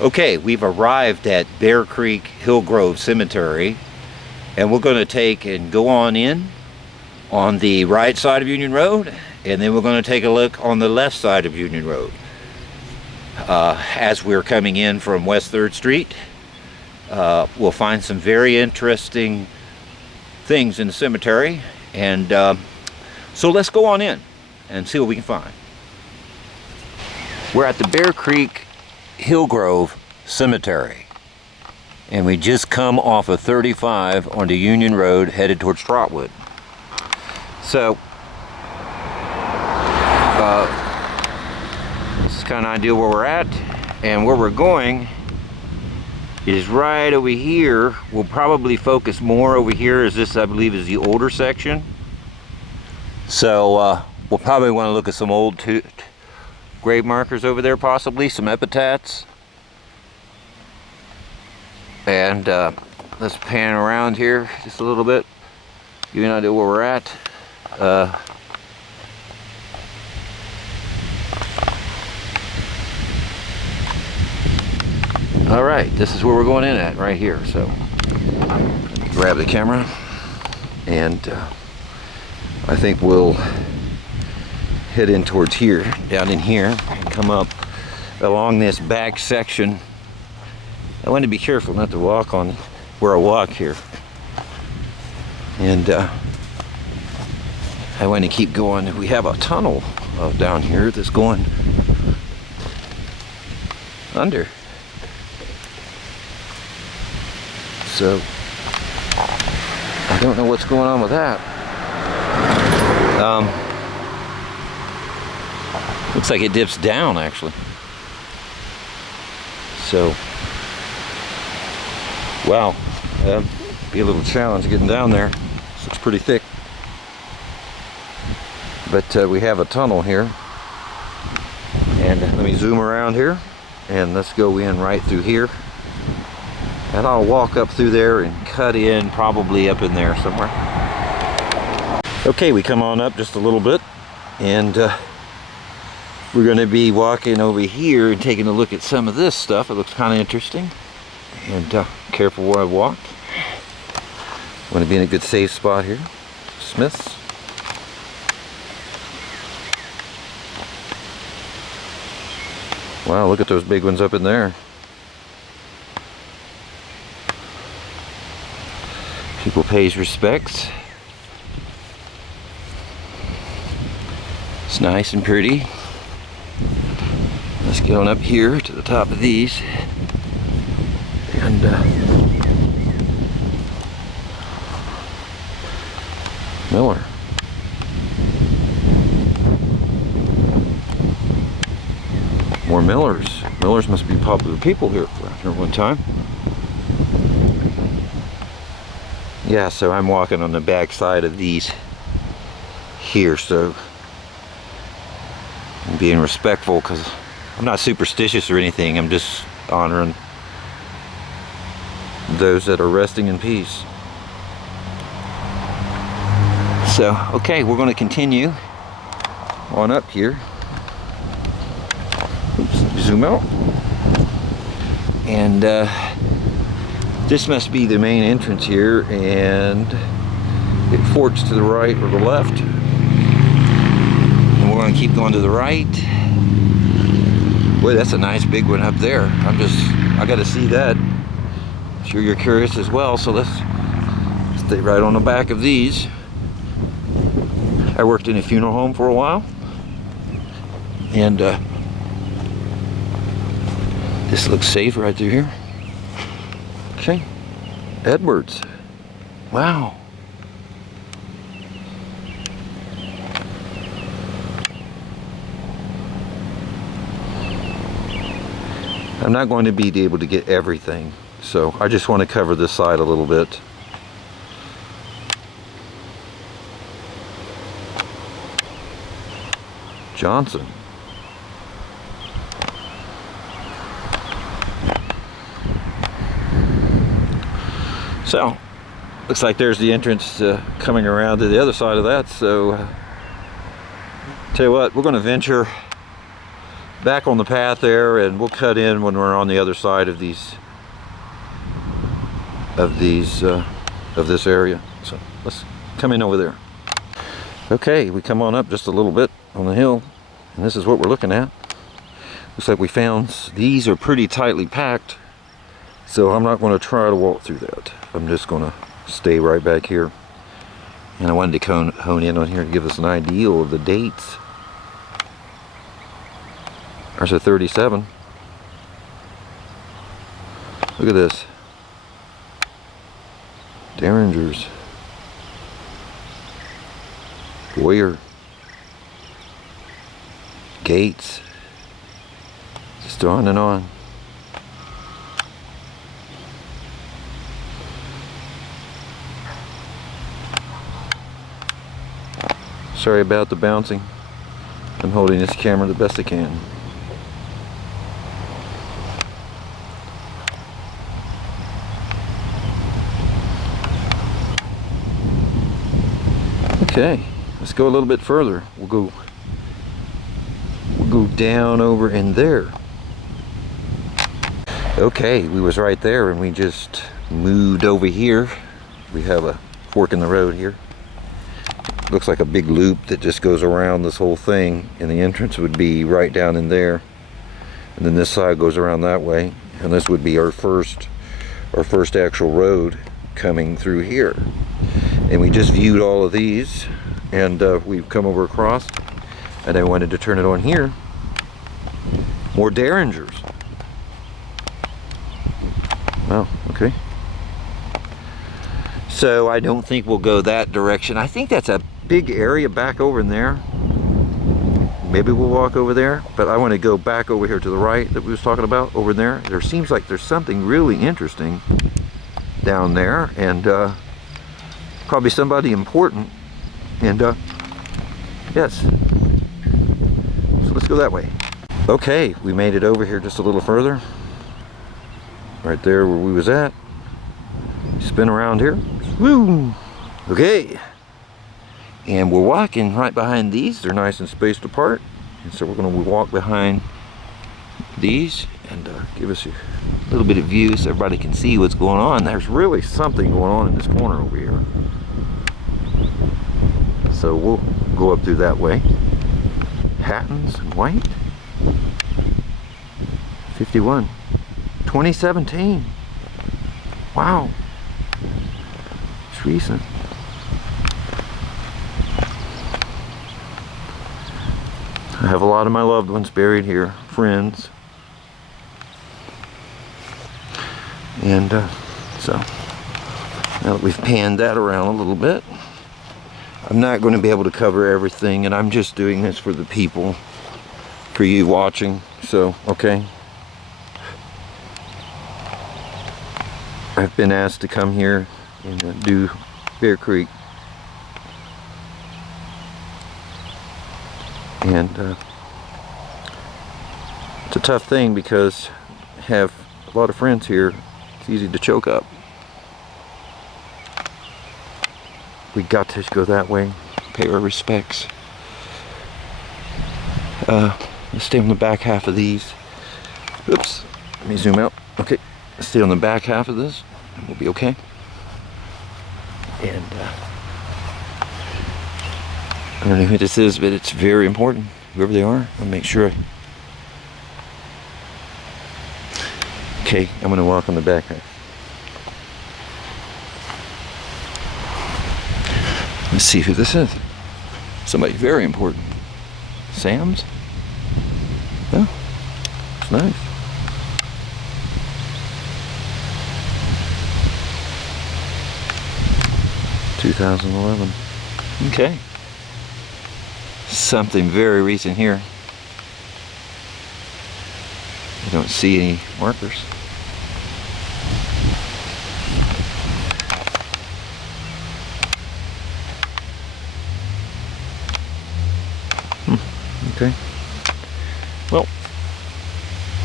Okay, we've arrived at Bearcreek Hillgrove Cemetery, and we're going to take and go on in on the right side of Union Road, and then we're going to take a look on the left side of Union Road. As we're coming in from West 3rd Street, we'll find some very interesting things in the cemetery, and so let's go on in and see what we can find. We're at the Bearcreek Hillgrove Cemetery, and we just come off of 35 onto Union Road headed towards Trotwood. So this is kind of idea where we're at, and where we're going is right over here. We'll probably focus more over here, as this I believe is the older section. So we'll probably want to look at some old grave markers over there, possibly some epitaphs. And let's pan around here just a little bit, give you an idea where we're at. All right, this is where we're going in at, right here. So grab the camera, and I think we'll head in towards here, down in here, and come up along this back section. I want to be careful not to walk on where I walk here, and I want to keep going. We have a tunnel down here that's going under, so I don't know what's going on with that. Looks like it dips down, actually. So, wow, be a little challenge getting down there. This looks pretty thick. But we have a tunnel here. And let me zoom around here, and let's go in right through here. And I'll walk up through there and cut in, probably up in there somewhere. Okay, we come on up just a little bit, and we're going to be walking over here and taking a look at some of this stuff. It looks kind of interesting. And careful where I walk. Want to be in a good safe spot here. Smiths. Wow, look at those big ones up in there. People pays respects. It's nice and pretty. Let's get on up here to the top of these. And Miller. More Millers. Millers must be popular people here around here one time. Yeah, so I'm walking on the back side of these here, so I'm being respectful because I'm not superstitious or anything. I'm just honoring those that are resting in peace. So, okay, we're going to continue on up here. Oops, zoom out. And this must be the main entrance here, and it forks to the right or the left. And we're going to keep going to the right. Boy, that's a nice big one up there. I got to see that. I'm sure you're curious as well, so let's stay right on the back of these. I worked in a funeral home for a while, and this looks safe right through here. Okay, Edwards. Wow. I'm not going to be able to get everything, so I just want to cover this side a little bit. Johnson. So, looks like there's the entrance coming around to the other side of that, so tell you what, we're going to venture back on the path there, and we'll cut in when we're on the other side of this area. So let's come in over there. Okay, we come on up just a little bit on the hill, and this is what we're looking at. Looks like we found, these are pretty tightly packed, so I'm not going to try to walk through that. I'm just going to stay right back here. And I wanted to hone in on here to give us an idea of the dates. There's a 37. Look at this. Derringers. Boyer. Gates. Just on and on. Sorry about the bouncing. I'm holding this camera the best I can. Okay, let's go a little bit further. We'll go down over in there. Okay, we was right there and we just moved over here. We have a fork in the road here. Looks like a big loop that just goes around this whole thing, and the entrance would be right down in there, and then this side goes around that way, and this would be our first actual road coming through here. And we just viewed all of these, and we've come over across, and I wanted to turn it on here. More derringers. Oh, okay. So I don't think we'll go that direction. I think that's a big area back over in there. Maybe we'll walk over there, but I want to go back over here to the right that we was talking about over there. There seems like there's something really interesting down there, and probably somebody important. And yes, so let's go that way. Okay, we made it over here just a little further, right there where we was at. Spin around here. Woo! Okay, and we're walking right behind these. They're nice and spaced apart, and so we're going to walk behind these and give us a little bit of view so everybody can see what's going on. There's really something going on in this corner over here, so we'll go up through that way. Hattons and White 51 2017. Wow, it's recent. I have a lot of my loved ones buried here, friends. And so, now that we've panned that around a little bit, I'm not going to be able to cover everything, and I'm just doing this for the people, for you watching, so, okay. I've been asked to come here and do Bearcreek. And it's a tough thing because I have a lot of friends here. It's easy to choke up. We got to go that way, pay our respects. Let's stay on the back half of these. Oops, let me zoom out. Okay, let's stay on the back half of this and we'll be okay. And I don't know who this is, but it's very important. Whoever they are, I'll make sure. Okay, I'm going to walk on the back half. Let's see who this is. Somebody very important. Sam's? Oh, it's nice. $2011. Okay. Something very recent here. I don't see any markers. Okay. Well,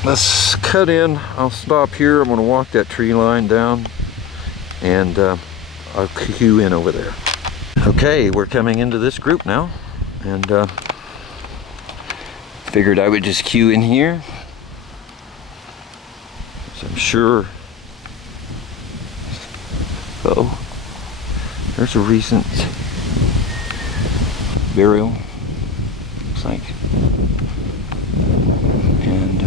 let's cut in. I'll stop here. I'm going to walk that tree line down, and I'll cue in over there. Okay, we're coming into this group now, and Figured I would just cue in here. So I'm sure. Oh, there's a recent burial, looks like. And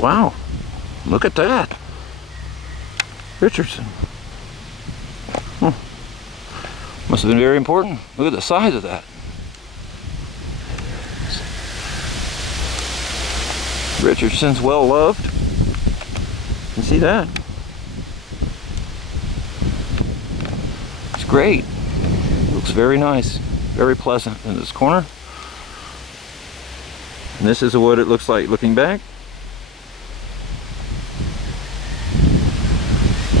wow, look at that. Richardson. Must have been very important. Look at the size of that. Richardson's well loved. You can see that. It's great. Looks very nice. Very pleasant in this corner. And this is what it looks like looking back.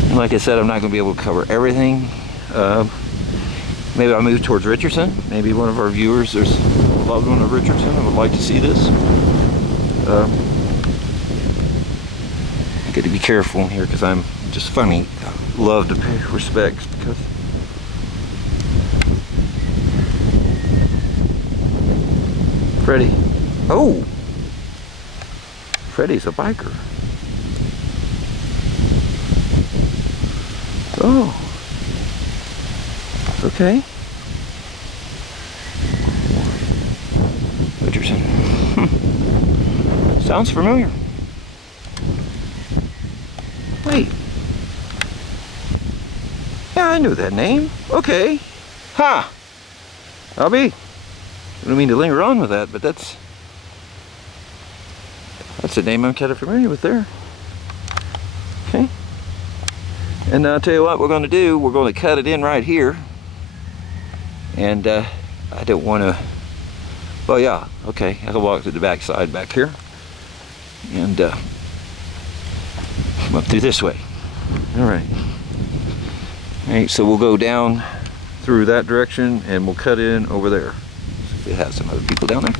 And like I said, I'm not going to be able to cover everything. Maybe I'll move towards Richardson. Maybe one of our viewers, there's a loved one of Richardson and would like to see this. I got to be careful here because I'm just funny. I love to pay respects because Freddie. Oh! Freddie's a biker. Oh. Okay. Richardson. Sounds familiar. Wait. Yeah, I knew that name. Okay. Ha! I'll be. I don't mean to linger on with that, but that's a name I'm kind of familiar with there. Okay. And I'll tell you what we're going to do. We're going to cut it in right here. And I don't want to, well, yeah, okay, I can walk to the back side back here and come up through this way. All right, so we'll go down through that direction and we'll cut in over there. See if it has some other people down there.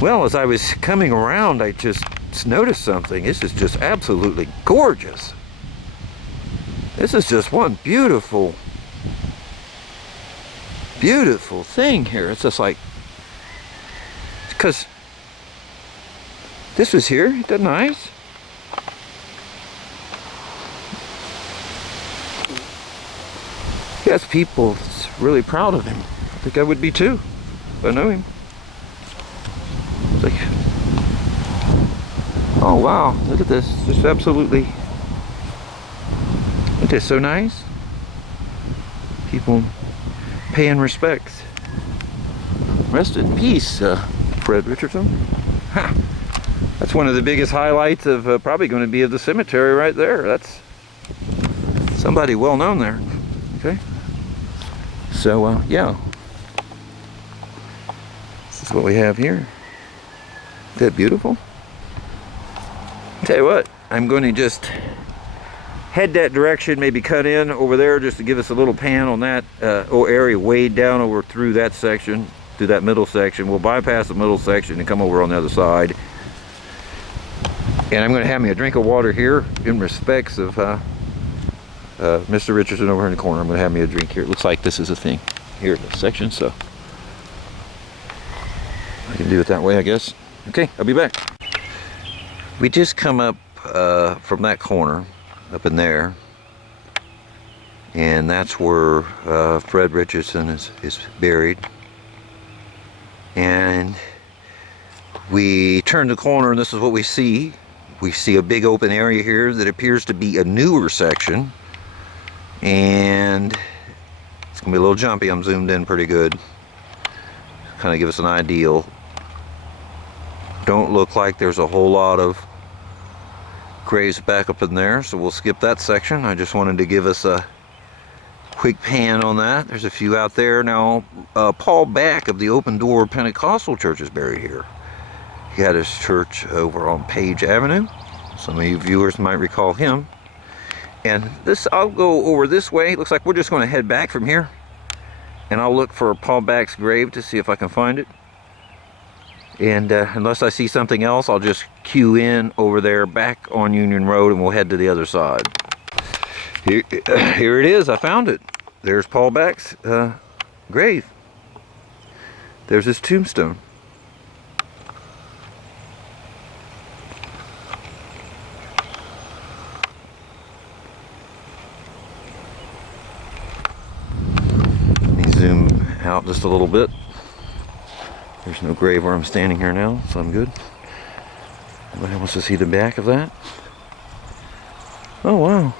Well, as I was coming around, I just noticed something. This is just absolutely gorgeous. This is just one beautiful thing here. It's just like, because this was here, isn't that nice? He has people that's really proud of him. I think I would be too, if I know him. It's like, oh wow, look at this, just absolutely, isn't this so nice? People paying respects. Rest in peace, Fred Richardson. Ha. That's one of the biggest highlights of probably going to be of the cemetery right there. That's somebody well known there. Okay. So yeah, this is what we have here. Isn't that beautiful? Tell you what, I'm going to just head that direction, maybe cut in over there just to give us a little pan on that area way down over through that section, through that middle section. We'll bypass the middle section and come over on the other side. And I'm going to have me a drink of water here in respects of Mr. Richardson over in the corner. I'm going to have me a drink here. It looks like this is a thing here in this section, so I can do it that way, I guess. Okay, I'll be back. We just come up from that corner up in there, and that's where Fred Richardson is buried. And we turn the corner and this is what we see. We see a big open area here that appears to be a newer section, and it's gonna be a little jumpy. I'm zoomed in pretty good, kind of give us an idea. Don't look like there's a whole lot of graves back up in there, so we'll skip that section. I just wanted to give us a quick pan on that. There's a few out there. Now, Paul Back of the Open Door Pentecostal Church is buried here. He had his church over on Page Avenue. Some of you viewers might recall him. And this, I'll go over this way. Looks like we're just going to head back from here, and I'll look for Paul Back's grave to see if I can find it. And unless I see something else, I'll just cue in over there back on Union Road and we'll head to the other side. Here it is. I found it. There's Paul Back's grave. There's his tombstone. Let me zoom out just a little bit. There's no grave where I'm standing here now, so I'm good. Anybody wants to see the back of that? Oh, wow.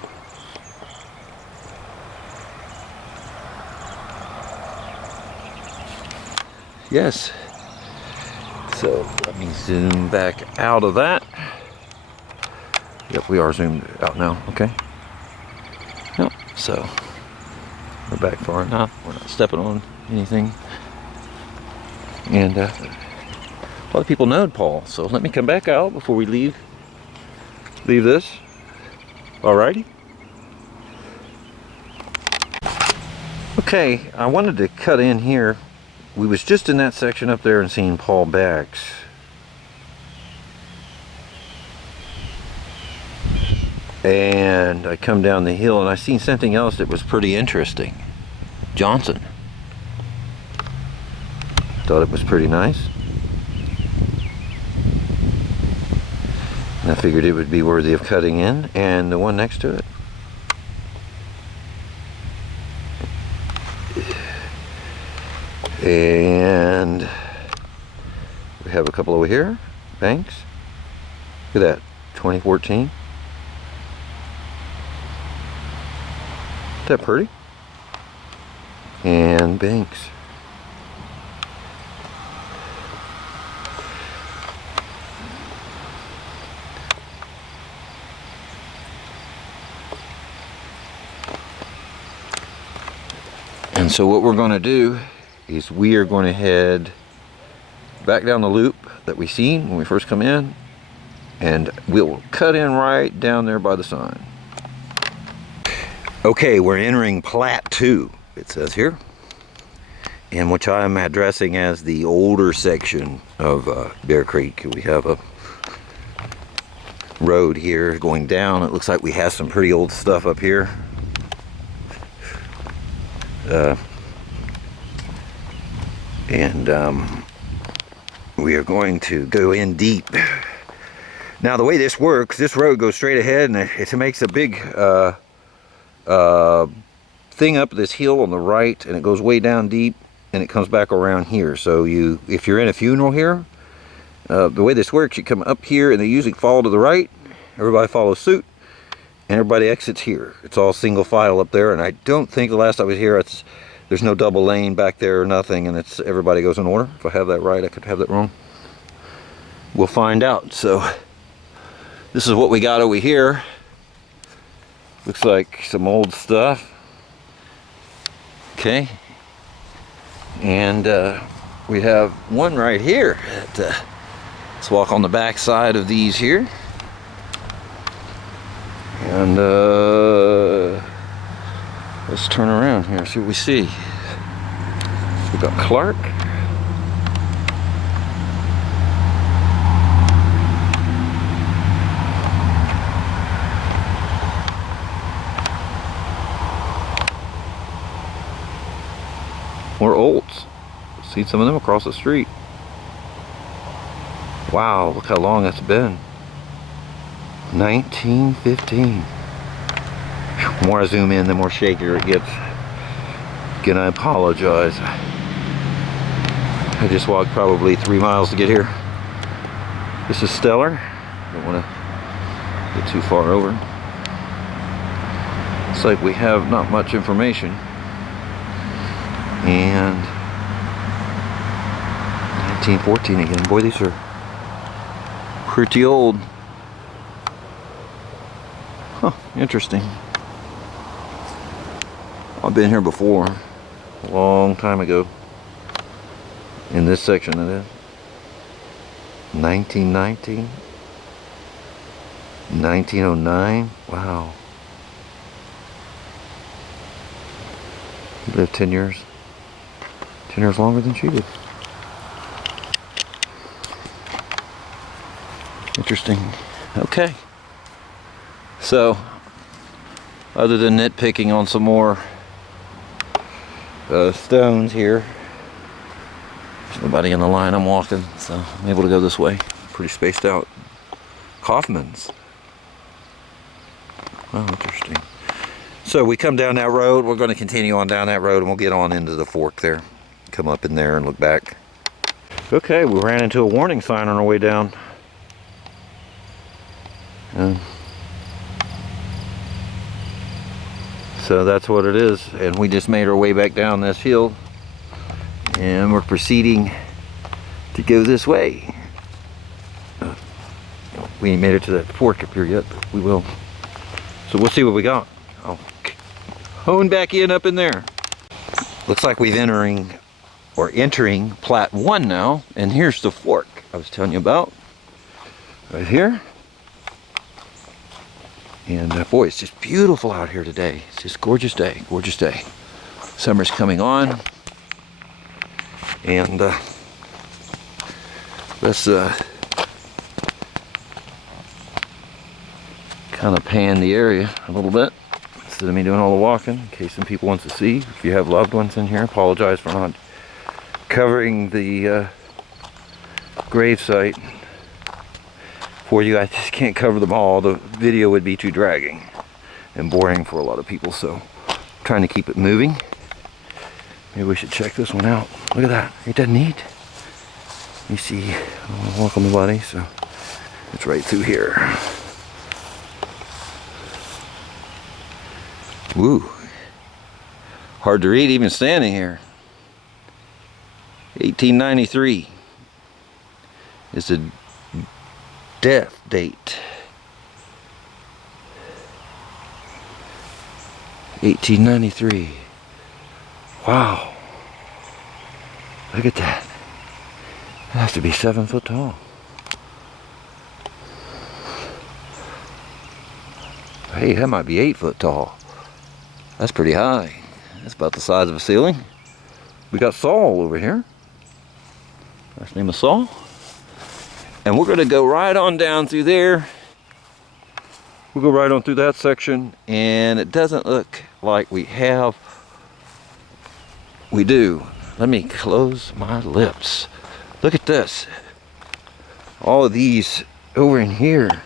Yes. So let me zoom back out of that. Yep, we are zoomed out now. Okay. Yep. So we're back far enough. We're not stepping on anything. And a lot of people know Paul. So let me come back out before we leave this. Alrighty. Okay, I wanted to cut in here. We was just in that section up there and seeing Paul Bax. And I come down the hill and I seen something else that was pretty interesting. Johnson. Thought it was pretty nice. And I figured it would be worthy of cutting in, and the one next to it. And we have a couple over here. Banks. Look at that. 2014. Isn't that pretty? And Banks. And so what we're going to do is we are going to head back down the loop that we seen when we first come in, and we'll cut in right down there by the sign. Okay, we're entering Plat 2, it says here, and which I'm addressing as the older section of Bearcreek. We have a road here going down. It looks like we have some pretty old stuff up here. We are going to go in deep. Now the way this works, this road goes straight ahead, and it makes a big thing up this hill on the right, and it goes way down deep, and it comes back around here. So if you're in a funeral here, the way this works, you come up here and they usually fall to the right, everybody follows suit, and everybody exits here. It's all single file up there, and I don't think the last I was here, there's no double lane back there or nothing, and everybody goes in order. If I have that right, I could have that wrong. We'll find out. So this is what we got over here. Looks like some old stuff. Okay. And we have one right here. Let's walk on the back side of these here. And let's turn around here, see what we see. We got Clark. More Olds. See some of them across the street. Wow, look how long that's been. 1915. The more I zoom in, the more shakier it gets. Again, I apologize. I just walked probably 3 miles to get here. This is Stellar. Don't want to get too far over. It's like we have not much information. And 1914 again. Boy, these are pretty old. Huh, interesting. I've been here before, a long time ago. In this section, that is. 1919. 1909. Wow. He lived 10 years. 10 years longer than she did. Interesting. Okay. So, other than nitpicking on some more stones here, Nobody in the line I'm walking, so I'm able to go this way. Pretty spaced out. Kaufman's. Oh, interesting. So we come down that road. We're going to continue on down that road, and we'll get on into the fork there. Come up in there and look back. Okay, we ran into a warning sign on our way down. So that's what it is, and we just made our way back down this hill, and we're proceeding to go this way. We ain't made it to that fork up here yet, but we will. So we'll see what we got. I'll hone back up in there. Looks like we've entering Plat 1 now, and here's the fork I was telling you about, right here. And boy, it's just beautiful out here today. It's just gorgeous day, gorgeous day. Summer's coming on, and let's kind of pan the area a little bit instead of me doing all the walking, in case some people want to see. If you have loved ones in here, apologize for not covering the grave site for you. I just can't cover them all. The video would be too dragging and boring for a lot of people, so I'm trying to keep it moving. Maybe we should check this one out. Look at that. Ain't that neat? You see, welcome buddy. So it's right through here. Woo. Hard to read even standing here. 1893 is the death date. 1893. Wow. Look at that. It has to be 7 foot tall. Hey, that might be 8 foot tall. That's pretty high. That's about the size of a ceiling. We got Saul over here. Last name is Saul. And we're going to go right on down through there. We'll go right on through that section, and it doesn't look like we do. Let me close my lips. Look at this. All of these over in here.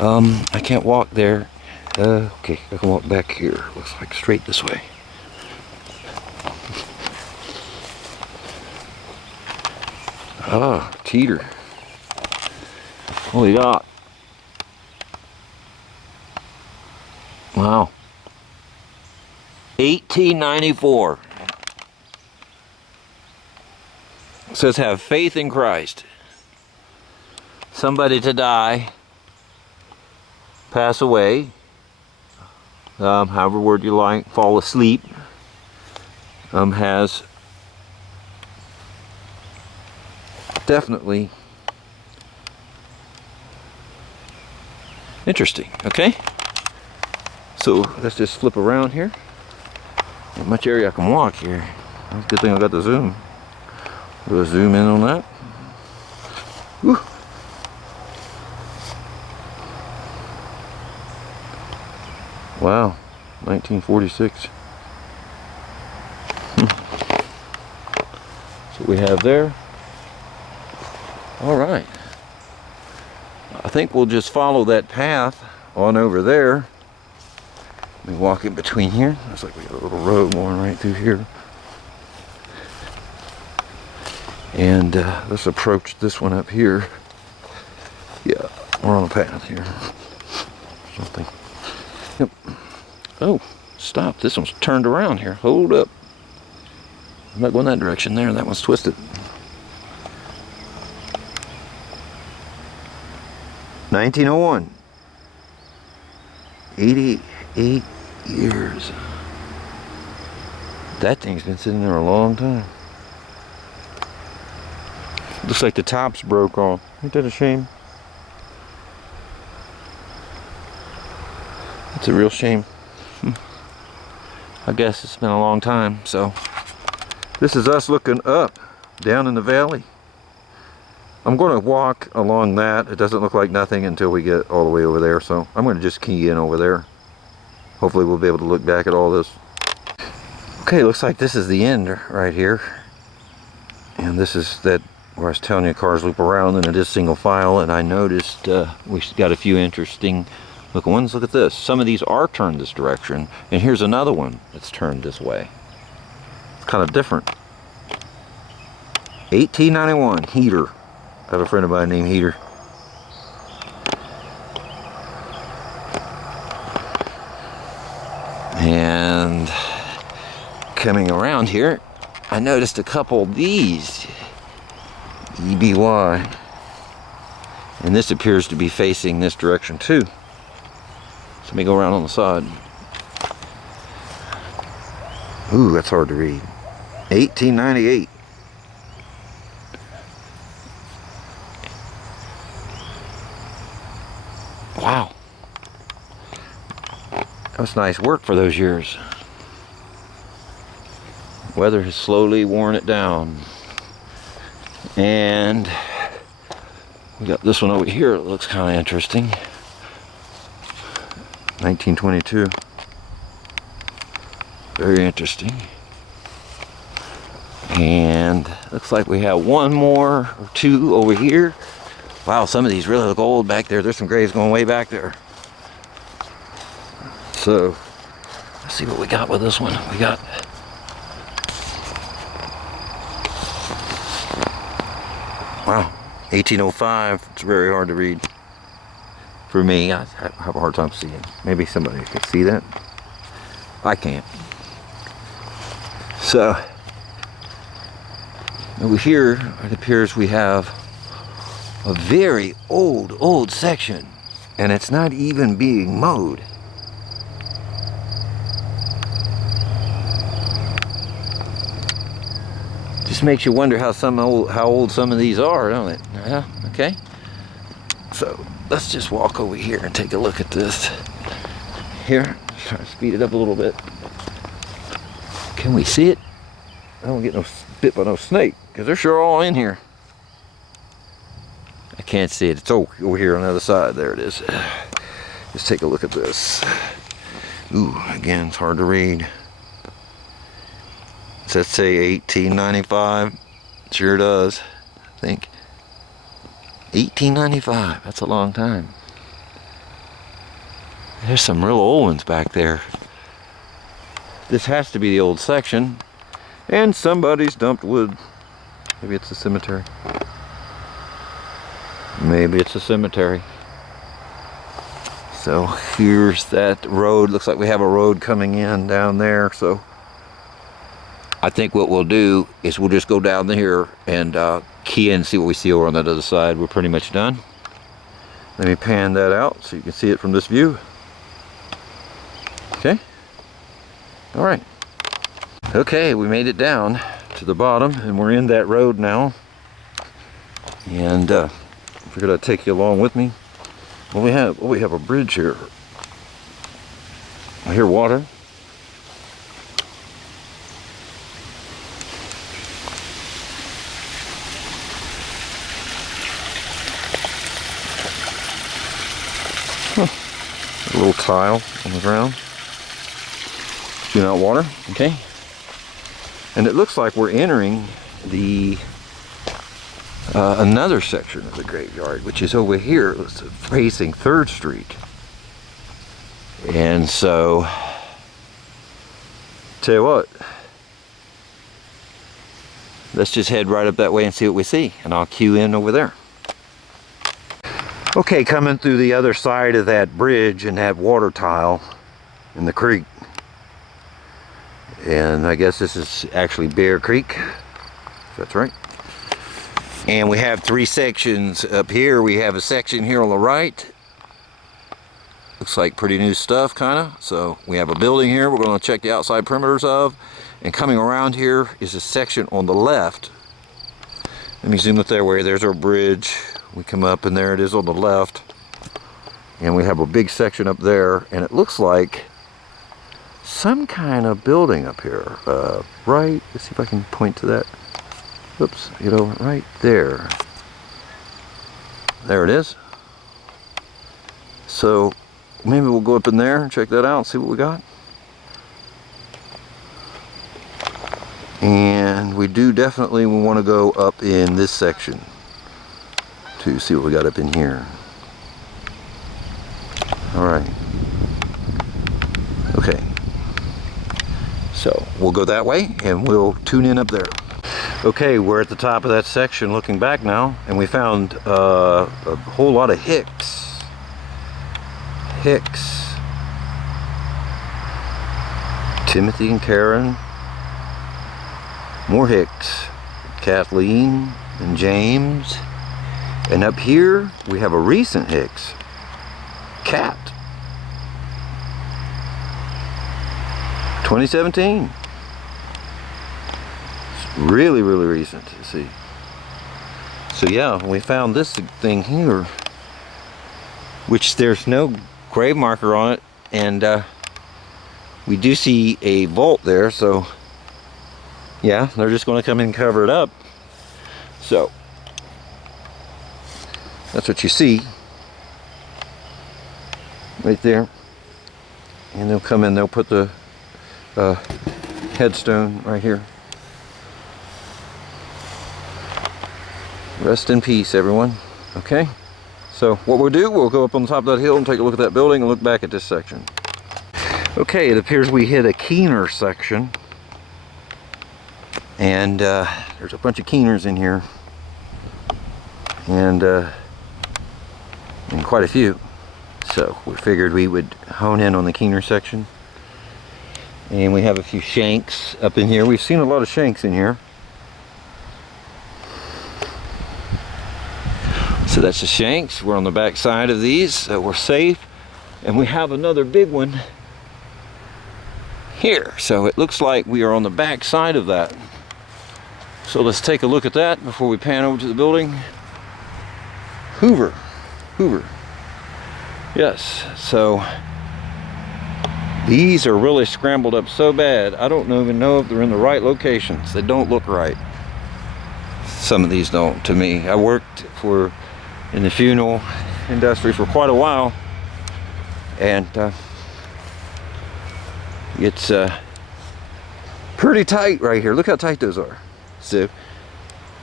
I can't walk there. Okay, I can walk back here. Looks like straight this way. Ah, cheater. What do we got? Wow. 1894. It says have faith in Christ. Somebody to die, pass away, however word you like, fall asleep, has definitely interesting. Okay, so let's just flip around here. Not much area I can walk here. That's a good thing I got the zoom. Do a zoom in on that. Whew. Wow, 1946. That's what we have there. All right. I think we'll just follow that path on over there. We walk in between here. Looks like we got a little road going right through here. And let's approach this one up here. Yeah, we're on a path here. Something. Yep. Oh, stop. This one's turned around here. Hold up. I'm not going that direction there. That one's twisted. 1901. 88 years. That thing's been sitting there a long time. Looks like the tops broke off. Ain't that a shame? It's a real shame. I guess it's been a long time. So this is us looking up down in the valley. I'm going to walk along that. It doesn't look like nothing until we get all the way over there, so I'm going to just key in over there. Hopefully we'll be able to look back at all this. Okay, looks like this is the end right here. And this is that where I was telling you cars loop around, and it is single file. And I noticed we got a few interesting looking ones. Look at this. Some of these are turned this direction, and here's another one that's turned this way. It's kind of different. 1891 Heater. I have a friend of mine named Heater. And coming around here, I noticed a couple of these EBY, and this appears to be facing this direction too. So let me go around on the side. Ooh, that's hard to read. 1898. Wow. That was nice work for those years. Weather has slowly worn it down. And we got this one over here. It looks kind of interesting. 1922. Very interesting. And looks like we have one more or two over here. Wow, some of these really look old back there. There's some graves going way back there. So, let's see what we got with this one. We got wow, 1805. It's very hard to read. For me, I have a hard time seeing. Maybe somebody can see that. I can't. So, over here, it appears we have a very old section. And it's not even being mowed. Just makes you wonder how old some of these are, don't it? Yeah, okay. So let's just walk over here and take a look at this. Here, try to speed it up a little bit. Can we see it? I don't get no bit by no snake, because they're sure all in here. I can't see it. It's over here on the other side. There it is. Let's take a look at this. Ooh, again, it's hard to read. Does that say 1895? Sure does, I think. 1895, that's a long time. There's some real old ones back there. This has to be the old section. And somebody's dumped wood. Maybe it's a cemetery. Maybe it's a cemetery. So here's that road. Looks like we have a road coming in down there. So I think what we'll do is we'll just go down here and key in and see what we see over on that other side. We're pretty much done. Let me pan that out so you can see it from this view. Okay. All right. Okay, we made it down to the bottom and we're in that road now. And I figured I'd take you along with me. We have a bridge here. I hear water. A little tile on the ground. Spewing out water, okay. And it looks like we're entering the another section of the graveyard, which is over here. It's facing 3rd Street. And so, tell you what, let's just head right up that way and see what we see, and I'll cue in over there. Okay, coming through the other side of that bridge and that water tile in the creek. And I guess this is actually Bearcreek, if that's right. And we have 3 sections up here. We have a section here on the right. Looks like pretty new stuff, kind of. So we have a building here we're going to check the outside perimeters of. And coming around here is a section on the left. Let me zoom it that way. There's our bridge. We come up and there it is on the left. And we have a big section up there. And it looks like some kind of building up here. Right, let's see if I can point to that. Oops, you know, right there. There it is. So maybe we'll go up in there and check that out and see what we got. And we do definitely want to go up in this section to see what we got up in here. All right. Okay. So we'll go that way and we'll tune in up there. Okay, we're at the top of that section looking back now, and we found a whole lot of hicks. Timothy and Karen. More hicks. Kathleen and James. And up here we have a recent hicks. Cat. 2017. It's really recent, you see. So yeah, we found this thing here, which there's no grave marker on it, and we do see a vault there, so yeah, they're just going to come in and cover it up. So that's what you see right there. And they'll come in, they'll put the headstone right here. Rest in peace, everyone. Okay, so what we'll do, we'll go up on the top of that hill and take a look at that building and look back at this section. Okay, it appears we hit a keener section, and there's a bunch of keeners in here, and quite a few. So we figured we would hone in on the keener section. And we have a few shanks up in here. We've seen a lot of shanks in here. So that's the shanks. We're on the back side of these, so we're safe. And we have another big one here. So it looks like we are on the back side of that. So let's take a look at that before we pan over to the building. Hoover. Yes, so these are really scrambled up so bad, I don't even know if they're in the right locations. They don't look right. Some of these don't, to me. I worked in the funeral industry for quite a while, and it's pretty tight right here. Look how tight those are. So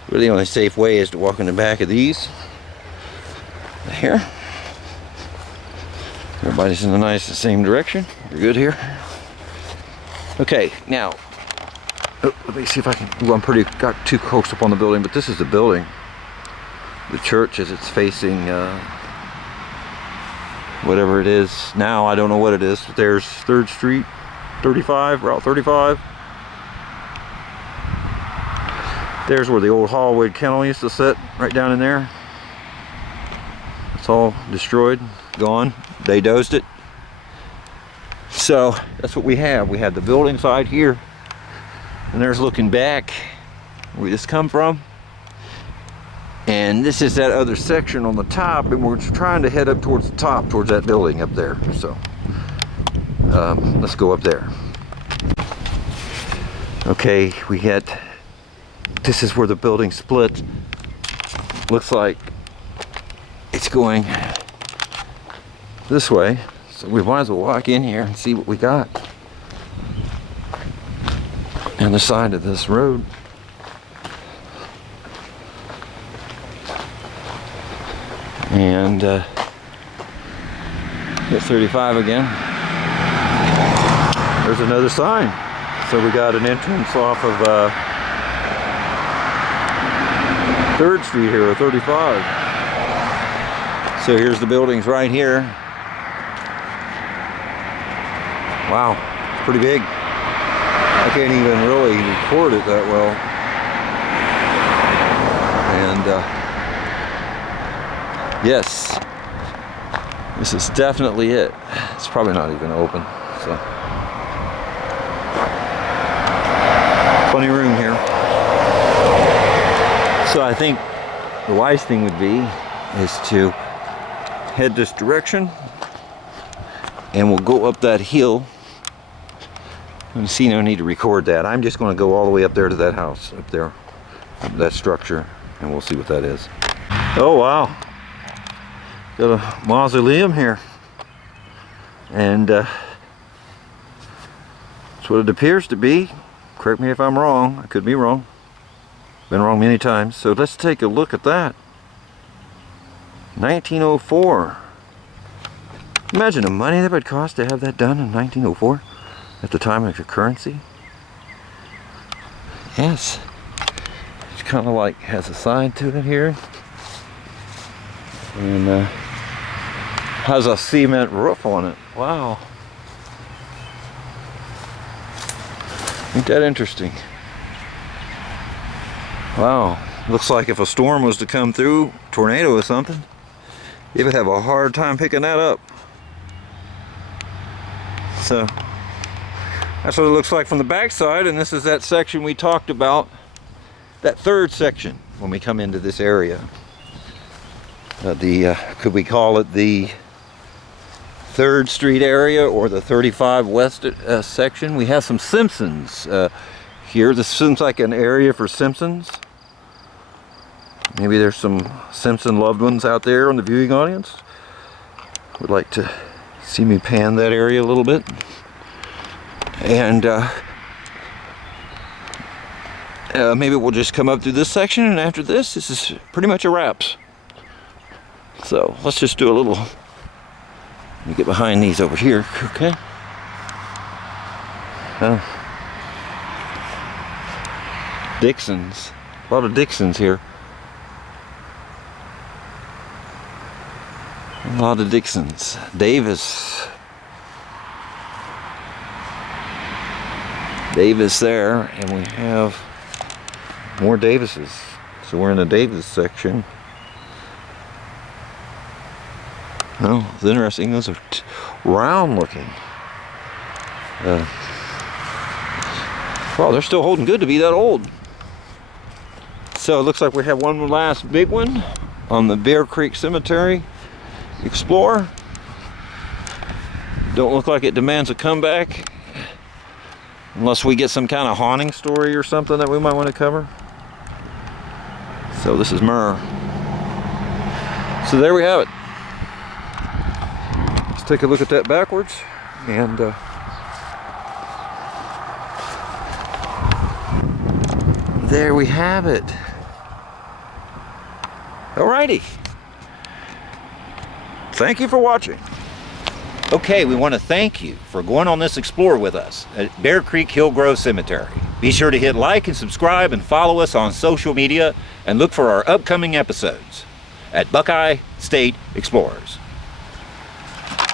really the only safe way is to walk in the back of these. Here. Everybody's in the same direction. You're good here. Okay, now, let me see if I can, I'm got too close up on the building, but this is the building. The church as it's facing, whatever it is. Now, I don't know what it is. There's 3rd Street, 35, Route 35. There's where the old Hallwood kennel used to sit, right down in there. It's all destroyed, gone. They dozed it. So that's what we have. We have the building side here, and there's looking back where we just come from. And this is that other section on the top, and we're trying to head up towards the top, towards that building up there. So let's go up there. Okay, this is where the building split. Looks like it's going this way, so we might as well walk in here and see what we got on the side of this road. And hit 35 again. There's another sign. So we got an entrance off of 3rd Street here, or 35. So here's the buildings right here. Wow, it's pretty big. I can't even really record it that well. And yes, this is definitely it. It's probably not even open, so. Plenty of room here. So I think the wise thing would be is to head this direction, and we'll go up that hill. And see, no need to record that. I'm just going to go all the way up there to that house up there, that structure, and we'll see what that is. Oh wow, got a mausoleum here, and that's what it appears to be. Correct me if I'm wrong. I could be wrong. Been wrong many times. So let's take a look at that. 1904. Imagine the money that would cost to have that done in 1904 at the time of the currency. Yes. It's kind of like has a side to it here. And has a cement roof on it. Wow. Ain't that interesting? Wow. Looks like if a storm was to come through, tornado or something, you would have a hard time picking that up. So that's what it looks like from the backside, and this is that section we talked about, that third section when we come into this area. Could we call it the 3rd Street area or the 35 West section? We have some Simpsons here. This seems like an area for Simpsons. Maybe there's some Simpson loved ones out there on the viewing audience. Would like to see me pan that area a little bit. And maybe we'll just come up through this section, and after this is pretty much a wraps. So let's just do a little, let me get behind these over here, okay? Dixons, a lot of Dixons here. A lot of Dixons. Davis there, and we have more Davises. So we're in the Davis section. Oh, it's interesting. Those are round looking. Well, they're still holding good to be that old. So it looks like we have one last big one on the Bearcreek Cemetery Explorer. Don't look like it demands a comeback, unless we get some kind of haunting story or something that we might want to cover. So this is Myrrh. So there we have it. Let's take a look at that backwards, and there we have it. Alrighty. Thank you for watching. Okay, we want to thank you for going on this explore with us at Bearcreek Hillgrove Cemetery. Be sure to hit like and subscribe and follow us on social media, and look for our upcoming episodes at Buckeye State Explorers.